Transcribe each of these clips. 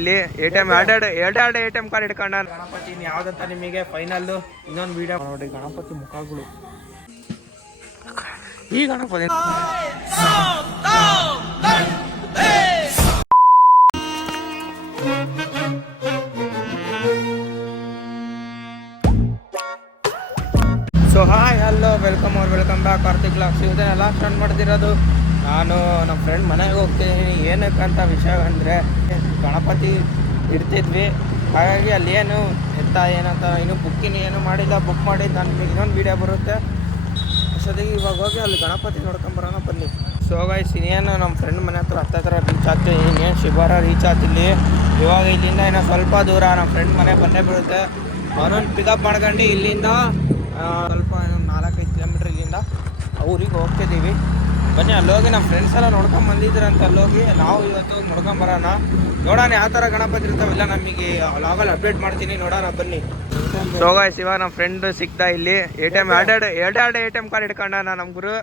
ಇಲ್ಲಿ ಎರಡು ATM card ಇಟ್ಕೊಂಡ ಗಣಪತಿ ಯಾವ್ದಂತ ನಿಮಗೆ ಫೈನಲ್ ಇನ್ನೊಂದು ವಿಡಿಯೋ ನೋಡಿ. ಗಣಪತಿ ಮುಖಗಳು ಈ Ganapati so hi hello welcome back Karthik ಲಾಕ್ಸ್. ಇದನ್ನೆಲ್ಲ ಸ್ಟಾರ್ಟ್ ಮಾಡ್ತಿರೋದು ನಾನು ನಮ್ಮ ಫ್ರೆಂಡ್ ಮನೆಗೆ ಹೋಗ್ತಿದ್ದೀನಿ. ಏನಕ್ಕಂತ ವಿಷಯ ಅಂದರೆ ಗಣಪತಿ ಇಡ್ತಿದ್ವಿ, ಹಾಗಾಗಿ ಅಲ್ಲಿ ಏನು ಎತ್ತ ಏನಂತ ಇನ್ನೂ ಬುಕ್ಕಿನ ಏನು ಮಾಡಿಲ್ಲ. ಬುಕ್ ಮಾಡಿ ನನಗೆ ಇನ್ನೊಂದು ವೀಡಿಯೋ ಬರುತ್ತೆ ಅಷ್ಟೊತ್ತಿಗೆ. ಇವಾಗ ಹೋಗಿ ಅಲ್ಲಿ ಗಣಪತಿ ನೋಡ್ಕೊಂಬರೋಣ ಬನ್ನಿ. ಸೊ ಗೈಸ್ ಇನ್ನೇನು ನಮ್ಮ ಫ್ರೆಂಡ್ ಮನೆ ಹತ್ರ ರೀಚ್ ಆಗ್ತೀವಿ. ಇನ್ನೇನು ಶಿಬಾರ ರೀಚ್ ಆಗ್ತಿಲ್ಲಿ. ಇವಾಗ ಇಲ್ಲಿಂದ ಇನ್ನೂ ಸ್ವಲ್ಪ ದೂರ ನಮ್ಮ ಫ್ರೆಂಡ್ ಮನೆ ಬಂದೇ ಬೀಳುತ್ತೆ. ಅವನೊಂದು ಪಿಕಪ್ ಮಾಡ್ಕೊಂಡು ಇಲ್ಲಿಂದ ಸ್ವಲ್ಪ 4-5 ಕಿಲೋಮೀಟ್ರ್ ಇಲ್ಲಿಂದ ಊರಿಗೆ ಹೋಗ್ತಿದ್ದೀವಿ. ಬನ್ನಿ ಅಲ್ಲೋಗಿ ನಮ್ಮ ಫ್ರೆಂಡ್ಸ್ ಎಲ್ಲ ನೋಡ್ಕೊಂಡು ಬಂದಿದ್ರಂತ. ಅಲ್ಲೋಗಿ ನಾವು ಇವತ್ತು ನೋಡ್ಕೊಂಬರೋಣ. ನೋಡೋಣ ಯಾವ ಥರ ಗಣಪತಿ ಇರ್ತಾವಿಲ್ಲ, ನಮಗೆ ಲಾಗಲ್ಲಿ ಅಪ್ಡೇಟ್ ಮಾಡ್ತೀನಿ, ನೋಡೋಣ ಬನ್ನಿ. ಸೊ ಗೈಸ್ ಇವಾಗ ನಮ್ಮ ಫ್ರೆಂಡ್ ಸಿಗ್ತಾ ಇಲ್ಲಿ ಎರಡು ATM ಕಾರ್ಡ್ ಇಟ್ಕೊಂಡ ನಮ್ಮ ಗುರು.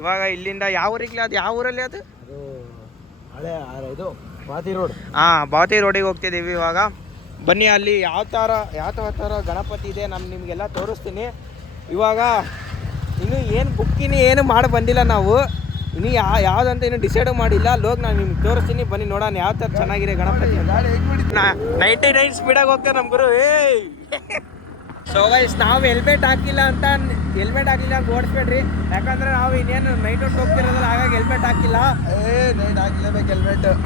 ಇವಾಗ ಇಲ್ಲಿಂದ ಯಾವ ಊರಿಗೆ, ಅದು ಯಾವ ಊರಲ್ಲಿ ಅದು ಬಾತಿ ರೋಡ್. ಬಾತಿ ರೋಡಿಗೆ ಹೋಗ್ತಿದ್ದೀವಿ ಇವಾಗ. ಬನ್ನಿ ಅಲ್ಲಿ ಯಾವ ಥರ ಗಣಪತಿ ಇದೆ ನಿಮಗೆಲ್ಲ ತೋರಿಸ್ತೀನಿ. ಇವಾಗ ಇನ್ನು ಏನು ಬುಕ್ಕಿನಿ ಏನು ಮಾಡಿ ಬಂದಿಲ್ಲ ನಾವು, ಇನ್ನು ಯಾವುದಂತ ಇನ್ನೂ ಡಿಸೈಡ್ ಮಾಡಿಲ್ಲ. ಲೋಕ್ ನಾನು ನಿಮ್ಗೆ ತೋರಿಸ್ತೀನಿ, ಬನ್ನಿ ನೋಡೋಣ ಯಾವ ಥರ ಚೆನ್ನಾಗಿದೆ ಗಣಪತಿ. 99 ಸ್ಪೀಡಾಗಿ ಹೋಗ್ತಾರೆ ನಮ್ಮ ಗುರು. ಸೊ ಗೈಸ್ ನಾವು ಹೆಲ್ಮೆಟ್ ಹಾಕಿಲ್ಲ ಅಂತ ಓಡಿಸ್ಬೇಡ್ರಿ, ಯಾಕಂದರೆ ನಾವು ಇನ್ನೇನು ನೈಟ್ ಔಟ್ ಹೋಗ್ತಿರೋದಲ್ಲ, ಹಾಗಾಗಿ ಹೆಲ್ಮೆಟ್ ಹಾಕಿಲ್ಲ.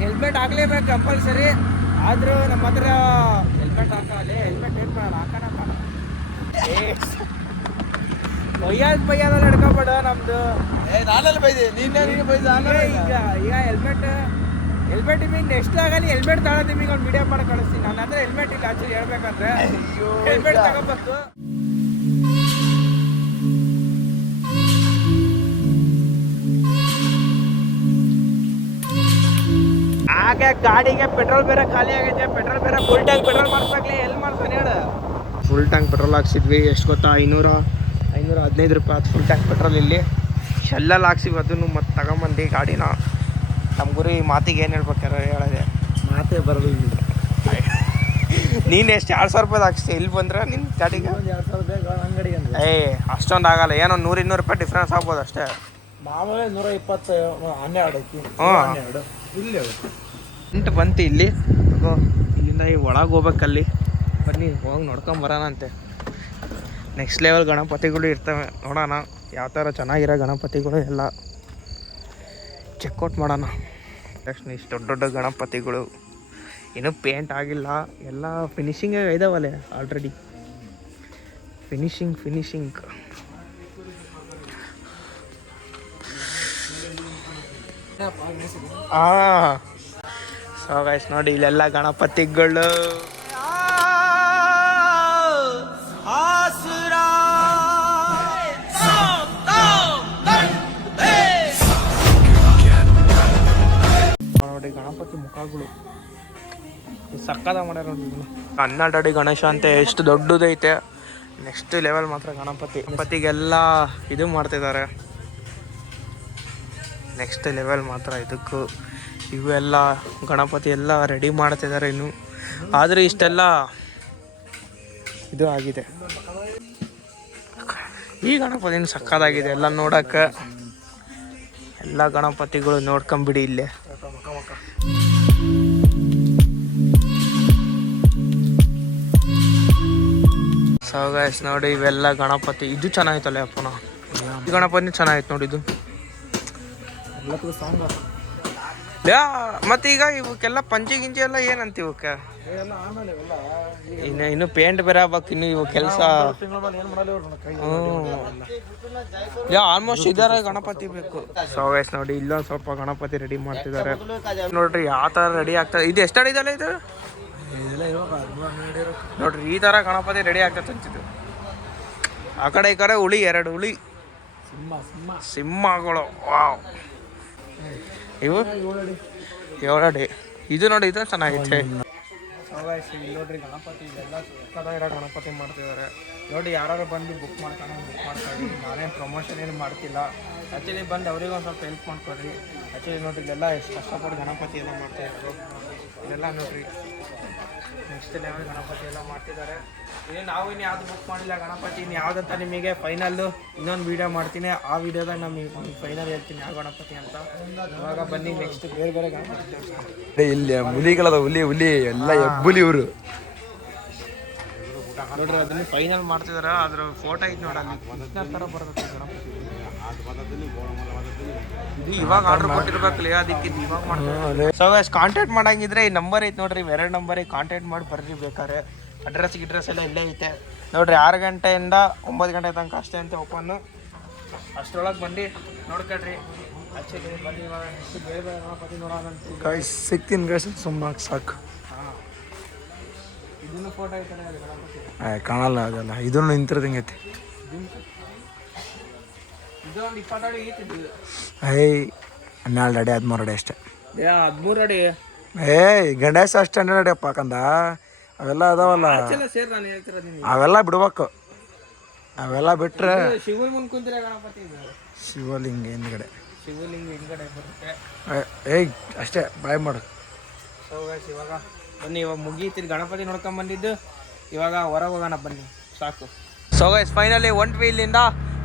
ಹೆಲ್ಮೆಟ್ ಹಾಕ್ಲೇಬೇಕು ಕಂಪಲ್ಸರಿ. ಆದರೂ ನಮ್ಮ ಹತ್ರ ಹೆಲ್ಮೆಟ್ ಹೆಲ್ಮೆಟ್ ಏನು ಹಾಕೋಣಪ್ಪ. ಬೈಯೋದಲ್ಲ ಹಿಡ್ಕೊಬೇಡ ನಮ್ಮದು. ನಾನಲ್ಲಿ ಬೈದೆ ಈಗ ಹೆಲ್ಮೆಟ್ ನಿಮಗೆ ನೆಕ್ಸ್ಟ್ ಆಗಲಿ ಹೆಲ್ಮೆಟ್ ತಗೊಳ್ಳೋದು ನಿಮಗೆ ಒಂದು ವಿಡಿಯೋ ಮಾಡಿ ಕಳಿಸ್ತೀನಿ. ನನ್ನ ಹತ್ರ ಹೆಲ್ಮೆಟ್ ಇಲ್ಲ ಆಕ್ಚುಲಿ ಹೇಳ್ಬೇಕಂದ್ರೆ. ಹೆಲ್ಮೆಟ್ ತಗೋಬೇಕು. ಹಾಗೆ ಗಾಡಿಗೆ ಪೆಟ್ರೋಲ್ ಬೇರೆ ಖಾಲಿ ಆಗೈತೆ. ಪೆಟ್ರೋಲ್ ಬೇರೆ ಫುಲ್ ಟ್ಯಾಂಕ್ ಪೆಟ್ರೋಲ್ ಮಾಡಿಸ್ಬೇಕಲಿ. ಎಲ್ಲಿ ಮಾಡ್ತಾನೆ ಹೇಳು. ಫುಲ್ ಟ್ಯಾಂಕ್ ಪೆಟ್ರೋಲ್ ಹಾಕ್ಸಿದ್ವಿ. ಎಷ್ಟು ಗೊತ್ತಾ, 515 ರೂಪಾಯಿ ಅದು ಫುಲ್ ಟ್ಯಾಂಕ್ ಪೆಟ್ರೋಲ್. ಇಲ್ಲಿ ಶೆಲ್ಲಲ್ಲಿ ಹಾಕ್ಸಿವಿ ಅದನ್ನು ಮತ್ತೆ ತಗೊಂಬಂದು ಗಾಡಿನ. ನಮ್ಮ ಗುರಿ ಮಾತಿಗೆ ಏನು ಹೇಳ್ಬೇಕಾರೆ ಹೇಳೋದೆ ಮಾತೇ ಬರಲ್ಲ. ನೀನು ಎಷ್ಟು 2,000 ರೂಪಾಯಿ ಹಾಕ್ಸಿ ಇಲ್ಲಿ ಬಂದ್ರೆ ನಿನ್ನ ಗಾಡಿಗೆ 2,000 ಅಂಗಡಿ ಅಷ್ಟೊಂದು ಆಗಲ್ಲ. ಏನೋ 100-200 ರೂಪಾಯಿ ಡಿಫ್ರೆನ್ಸ್ ಆಗ್ಬೋದು ಅಷ್ಟೇ. ಮಾಮೂಲಿ 120 12 ಐತಿ. ಇಲ್ಲಿ ಎಂಟು ಬಂತು ಇಲ್ಲಿ. ಇಲ್ಲಿಂದ ಈ ಒಳಗೆ ಹೋಗ್ಬೇಕಲ್ಲಿ. ಬನ್ನಿ ಹೋಗಿ ನೋಡ್ಕೊಂಬರೋಣ ಅಂತೆ. ನೆಕ್ಸ್ಟ್ ಲೆವೆಲ್ ಗಣಪತಿಗಳು ಇರ್ತವೆ, ನೋಡೋಣ ಯಾವ ಥರ ಚೆನ್ನಾಗಿರೋ ಗಣಪತಿಗಳು ಎಲ್ಲ ಚೆಕ್ಔಟ್ ಮಾಡೋಣ. ತಕ್ಷಣ ಇಷ್ಟು ದೊಡ್ಡ ಗಣಪತಿಗಳು ಇನ್ನೂ ಪೇಂಟ್ ಆಗಿಲ್ಲ, ಎಲ್ಲ ಫಿನಿಶಿಂಗ್ ಇದಾವಲ್ಲೇ ಆಲ್ರೆಡಿ. ಫಿನಿಶಿಂಗ್ ಸೊ ಗೈಸ್ ನೋಡಿ ಇಲ್ಲೆಲ್ಲ ಗಣಪತಿಗಳು. ನೋಡಿ ಗಣಪತಿ ಮುಖಗಳು ಸಕ್ಕದ ಮಾಡ್ಯಾರ ನೋಡಿ. 12 ಅಡಿ ಗಣೇಶ ಅಂತ ಎಷ್ಟು ದೊಡ್ಡದೈತೆ. ನೆಕ್ಸ್ಟ್ ಲೆವೆಲ್ ಮಾತ್ರ ಗಣಪತಿಗೆಲ್ಲ ಇದು ಮಾಡ್ತಿದ್ದಾರೆ. ನೆಕ್ಸ್ಟ್ ಲೆವೆಲ್ ಮಾತ್ರ ಇದಕ್ಕೂ ಇವೆಲ್ಲ ಗಣಪತಿ ಎಲ್ಲ ರೆಡಿ ಮಾಡ್ತಿದ್ದಾರೆ ಇನ್ನು. ಆದರೆ ಇಷ್ಟೆಲ್ಲ ಇದು ಆಗಿದೆ. ಈ ಗಣಪತಿನ ಸಕ್ಕದಾಗಿದೆ ಎಲ್ಲ ನೋಡೋಕ್ಕೆ. ಎಲ್ಲ ಗಣಪತಿಗಳು ನೋಡ್ಕೊಂಬಿಡಿ ಇಲ್ಲೇ. ಸೊ ಗೈಸ್ ನೋಡಿ ಇವೆಲ್ಲ ಗಣಪತಿ. ಇದು ಚೆನ್ನಾಗಿತ್ತಲ್ಲ ಅಪ್ಪನ, ಈ ಗಣಪತಿ ಚೆನ್ನಾಗಿತ್ತು ನೋಡಿ. ಇದು ಮತ್ತೆ ಈಗ ಇವಕ್ಕೆಲ್ಲ ಪಂಚಿ ಗಿಂಚಿ ಎಲ್ಲ ಏನಂತ ಇವಕ್ಕೆ ಇನ್ನು ಪೇಂಟ್ ಬೇರೆ ಆಗ್ಬೇಕು. ಇನ್ನು ಇವು ಕೆಲಸ ಆಲ್ಮೋಸ್ಟ್ ಇದಾರೆ ಗಣಪತಿ ಬೇಕು. ಸೊ ಗೈಸ್ ನೋಡಿ ಇಲ್ಲೊಂದು ಸ್ವಲ್ಪ ಗಣಪತಿ ರೆಡಿ ಮಾಡ್ತಿದ್ದಾರೆ ನೋಡ್ರಿ ಯಾವ ಥರ ರೆಡಿ ಆಗ್ತದೆ. ಇದು ಎಷ್ಟು ಅಡಿದಲ್ಲ ಇದು ನೋಡ್ರಿ. ಈ ಥರ ಗಣಪತಿ ರೆಡಿ ಆಗ್ತದೆ ಅಂತಿದ್ದು. ಆ ಕಡೆ ಈ ಕಡೆ ಹುಳಿ, 2 ಹುಳಿ ಸಿಂಹಗಳು. ವಾವ್, ಇವು 7 ಅಡಿ. ಇದು ನೋಡಿ ಇದು ಚೆನ್ನಾಗೈತೆ. ನೋಡ್ರಿ ಗಣಪತಿ ಇದೆಲ್ಲ ಸಕ್ಕತ್ತಾಗಿರೋ ಗಣಪತಿ ಮಾಡ್ತಿದ್ದಾರೆ. ನೋಡಿ ಯಾರು ಬಂದು ಬುಕ್ ಮಾಡ್ಕೊಳ್ಳಿ. ನಾನೇನು ಪ್ರಮೋಷನ್ ಏನು ಮಾಡ್ತಿಲ್ಲ. ಆ್ಯಕ್ಚುಲಿ ಬಂದು ಅವ್ರಿಗೆ ಒಂದು ಸ್ವಲ್ಪ ಹೆಲ್ಪ್ ಮಾಡ್ಕೊಡ್ರಿ. ಆ್ಯಕ್ಚುಲಿ ನೋಡ್ರಿ ಇಲ್ಲೆಲ್ಲ ಎಷ್ಟು ಕಷ್ಟಪಟ್ಟು ಗಣಪತಿ ಎಲ್ಲ ಮಾಡ್ತಾಯಿದ್ರು. ಇದೆಲ್ಲ ನೋಡಿರಿ ನೆಕ್ಸ್ಟ್ ಲೆವೆಲ್ ಗಣಪತಿ ಎಲ್ಲ ಮಾಡ್ತಿದ್ದಾರೆ. ನಾವು ಇನ್ನು ಯಾವುದು ಬುಕ್ ಮಾಡಿಲ್ಲ ಗಣಪತಿ. ಇನ್ನು ಯಾವುದಂತ ನಿಮಗೆ ಫೈನಲ್ಲು ಇನ್ನೊಂದು ವೀಡಿಯೋ ಮಾಡ್ತೀನಿ. ಆ ವಿಡಿಯೋದಾಗ ನಮಗೆ ಫೈನಲ್ ಹೇಳ್ತೀನಿ ಯಾವ ಗಣಪತಿ ಅಂತ. ಇವಾಗ ಬನ್ನಿ ನೆಕ್ಸ್ಟ್ ಬೇರೆ ಬೇರೆ ಗಣಪತಿ. ಇಲ್ಲಿ ಹುಲಿಗಳದ ಹುಲಿ ಎಲ್ಲ ಹೆಬ್ಬುಲಿ ಇವರು ನೋಡ್ರಿ ಅದನ್ನು ಫೈನಲ್ ಮಾಡ್ತಿದಾರೆ. ಅದ್ರ ಫೋಟೋ ಐತೆ ನೋಡಲ್ಲಿ ಥರ ಬರಬೇಕು ಗಣಪತಿ. ಇದು ಇವಾಗ ಆರ್ಡರ್ ಕೊಟ್ಟಿರ್ಬೇಕಲ್ಲ, ಅದಕ್ಕೆ ಇವಾಗ ಮಾಡ್ತಾರೆ. ಸೊ ಗೈಸ್ ಕಾಂಟ್ಯಾಕ್ಟ್ ಮಾಡಂಗಿದ್ರೆ ಈ ನಂಬರ್ ಐತೆ ನೋಡ್ರಿ, 2 ನಂಬರಿಗೆ ಕಾಂಟ್ಯಾಕ್ಟ್ ಮಾಡಿ ಬರ್ರಿ. ಬೇಕಾರೆ ಅಡ್ರೆಸ್ ಎಲ್ಲ ಇಲ್ಲೇ ಐತೆ ನೋಡ್ರಿ. 6 ಗಂಟೆಯಿಂದ 9 ಗಂಟೆ ತನಕ ಅಷ್ಟೇ ಅಂತ ಓಪನ್ನು. ಅಷ್ಟರೊಳಗೆ ಬಂದು ನೋಡ್ಕೊಳ್ರಿ. ಆ್ಯಕ್ಚುಲಿ ಬನ್ನಿ ಇವಾಗ ನೆಕ್ಸ್ಟ್ ಬೇರೆ ಬೇರೆ ಗಣಪತಿ ನೋಡೋಣ. ಸಿಗ್ತೀನಿ ಗೈಸ್, ಸುಮ್ಮನೆ ಸಾಕು. ಹಾಂ ಇದನ್ನು ಫೋಟೋ ಐತಾನೆ ಅದು ಗಣಪತಿ ಕಾಣಲ್ಲ ಅದೆಲ್ಲ. ಇದನ್ನು ನಿಂತಿರೋದಂಗೆ ಐತಿ. ಇದು ಒಂದು 20 ಅಡಿ ಐತಿದ್ದು. 12 ಅಡಿ 13 ಅಡಿ ಅಷ್ಟೇ. 13 ಅಡಿ. ಗಣೇಶ ಅಷ್ಟು 12 ಅಡಿ ಪಾಕಂದ. ಅವೆಲ್ಲ ಅದಾವಲ್ಲ, ಸೇರಿ ನಾನು ಹೇಳ್ತಿರೋದು ಅವೆಲ್ಲ ಬಿಡ್ಬೇಕು. ಅವೆಲ್ಲ ಬಿಟ್ರೆ ಶಿವನ ಮುಂದೆ ಕುಂತಿರ ಗಣಪತಿ. ಶಿವಲಿಂಗ ಹಿಂದ್ಗಡೆ, ಶಿವಲಿಂಗ ಹಿಂದ್ಗಡೆ ಬರುತ್ತೆ. ಅಷ್ಟೇ ಬಾಯ್ ಮಾಡು. ಸೊ ಗೈಸ್ ಇವಾಗ ಬನ್ನಿ, ಇವಾಗ ಮುಗೀತಿರಿ ಗಣಪತಿ ನೋಡ್ಕೊಂಬಂದಿದ್ದು. ಇವಾಗ ಹೊರಗೆ ಹೋಗೋಣ ಬನ್ನಿ, ಸಾಕು. ಸೊ ಗೈಸ್ ಫೈನಲಿ ಹೊಂಟ್ವಿ ಇಲ್ಲಿಂದ.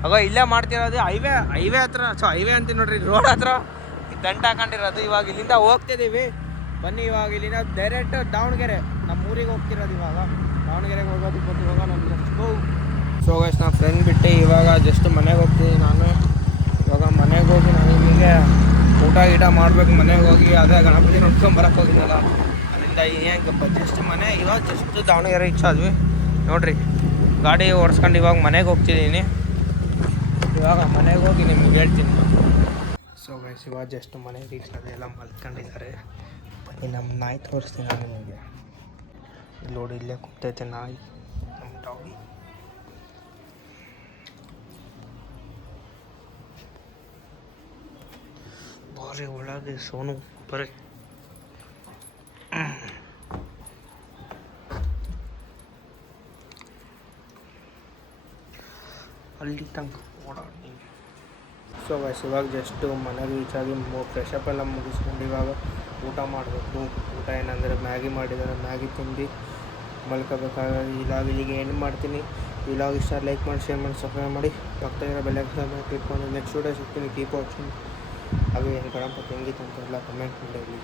ಆಗ ಇಲ್ಲೇ ಮಾಡ್ತಿರೋದು ಹೈವೇ ಹತ್ರ. ಸೊ ಹೈವೇ ಅಂತೀವಿ ನೋಡ್ರಿ, ರೋಡ್ ಹತ್ರ ದಂಟ ಹಾಕೊಂಡಿರೋದು. ಇವಾಗ ಇಲ್ಲಿಂದ ಹೋಗ್ತಿದ್ದೀವಿ. ಬನ್ನಿ ಇವಾಗ ಇಲ್ಲಿಂದ ಡೈರೆಕ್ಟ್ ದಾವಣಗೆರೆ, ನಮ್ಮ ಊರಿಗೆ ಹೋಗ್ತಿರೋದು. ಇವಾಗ ದಾವಣಗೆರೆಗೆ ಹೋಗೋದಕ್ಕೆ ಬಂದು ಇವಾಗ ನಮ್ಗೆ. ಸೊ ಗೈಸ್ ನಾ ಫ್ರೆಂಡ್ ಬಿಟ್ಟು ಇವಾಗ ಜಸ್ಟ್ ಮನೆಗೆ ಹೋಗ್ತೀನಿ ನಾನು. ಇವಾಗ ಮನೆಗೆ ಹೋಗಿ ನಾನು ಹೀಗೆ ಊಟ ಮಾಡ್ಬೇಕು ಮನೆಗೆ ಹೋಗಿ. ಅದೇ ಗಣಪತಿ ನೋಡ್ಕೊಂಬರಕ್ಕೆ ಹೋಗಿದ್ದಲ್ಲ, ಅಲ್ಲಿಂದ ಏನು ಜಸ್ಟ್ ಮನೆ. ಇವಾಗ ಜಸ್ಟ್ ದಾವಣಗೆರೆ ರೀಚ್ ಆದ್ವಿ ನೋಡ್ರಿ. ಗಾಡಿ ಓಡಿಸ್ಕೊಂಡು ಇವಾಗ ಮನೆಗೆ ಹೋಗ್ತಿದ್ದೀನಿ. ಇವಾಗ ಮನೆಗೆ ಹೋಗಿ ನಿಮ್ಗೆ ಹೇಳ್ತೀನಿ. ಸೊ ಗೈಸ್ ಇವಾಗ ಜಸ್ಟ್ ಮನೆಗೆ ರೀಚ್ ಆದ, ಎಲ್ಲ ಮಲ್ಕೊಂಡಿದ್ದಾರೆ. ಬನ್ನಿ ನಮ್ಮ ನಾಯಿ ತೋರಿಸ್ತೀನಿ ನಾನು ನಿಮಗೆ. ಇಲ್ಲಿ ನೋಡಿ ಇಲ್ಲೇ ಕೂತೈತೆ ನಾಯಿ, ನಮ್ಮ ಡಾಗಿ. ಭಾರಿ ಒಳಗೆ ಸೋನು ಬರೀ ಅಲ್ಲಿ ತನಕ ಓಡಾಡಿ. ಸೊ ಗೈಸ್ ಇವಾಗ ಜಸ್ಟ್ ಮನೆಗೆ ರೀಚ್ ಆಗಿ ಫ್ರೆಶಪ್ ಎಲ್ಲ ಮುಗಿಸ್ಕೊಂಡು ಇವಾಗ ಊಟ ಮಾಡಬೇಕು. ಊಟ ಏನಂದರೆ ಮ್ಯಾಗಿ ಮಾಡಿದ್ದಾರೆ, ಮ್ಯಾಗಿ ತಿಂದು ಮಲ್ಕೋಬೇಕಾದ್ರೆ. ಇಲ್ಲಿಗೆ ಏನು ಮಾಡ್ತೀನಿ. ಇವಾಗ ಇಷ್ಟ ಲೈಕ್ ಮಾಡಿ, ಶೇರ್ ಮಾಡಿ, ಸಬ್ಸ್ಕ್ರೈಬ್ ಮಾಡಿ, ಪಕ್ಕದಲ್ಲಿರೋ ಬೆಲ್ ಐಕಾನ್ ಕ್ಲಿಕ್ ಮಾಡಿ. ನೆಕ್ಸ್ಟ್ ವಿಡಿಯೋ ಸಿಗ್ತೀನಿ. Keep watching. ಹಾಗೆ ಏನು ಗಣಪತಿ ಹೆಂಗಿತ್ತು ಅಂತೆಲ್ಲ ಕಮೆಂಟ್ ಮಾಡಿ.